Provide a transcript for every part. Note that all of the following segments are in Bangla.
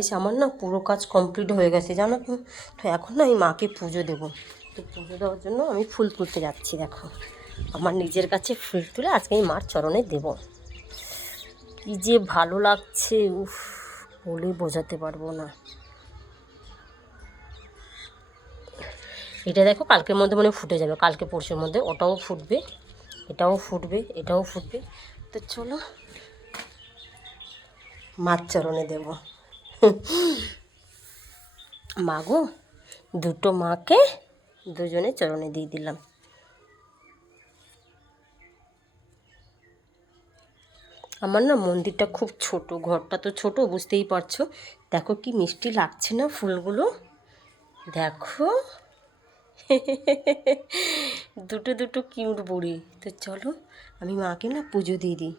এসে আমার না পুরো কাজ কমপ্লিট হয়ে গেছে জানো তো। তো এখন না আমি মাকে পুজো দেবো। তো পুজো দেওয়ার জন্য আমি ফুল তুলতে যাচ্ছি। দেখো আমার নিজের কাছে ফুল তুলে আজকে আমি মার চরণে দেব। কি যে ভালো লাগছে, উফ, বলে বোঝাতে পারবো না। এটা দেখো কালকের মধ্যে মানে ফুটে যাবে, কালকে পরশুর মধ্যে ওটাও ফুটবে, এটাও ফুটবে, এটাও ফুটবে। তো চলো মার চরণে দেব। মা গো, দুটো মাকে দুজনে চরণে দিয়ে দিলাম। আমার না মন্দিরটা খুব ছোট, ঘরটা তো ছোট, বুঝতেই পারছো। দেখো কি মিষ্টি লাগছে না ফুলগুলো, দেখো। দুটো দুটো কিউট বুড়ি। তো চলো আমি মাকে না পুজো দিয়ে দিই।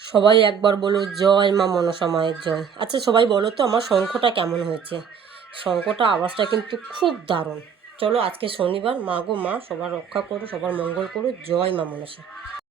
সবাই একবার বলো জয় মা মনসা মায়ের জয়। আচ্ছা সবাই বলো তো আমার শঙ্খটা কেমন হয়েছে। শঙ্খটা আওয়াজটা কিন্তু খুব দারুণ। চলো আজকে শনিবার, মা গো মা সবার রক্ষা করো, সবার মঙ্গল করো। জয় মা মনসা।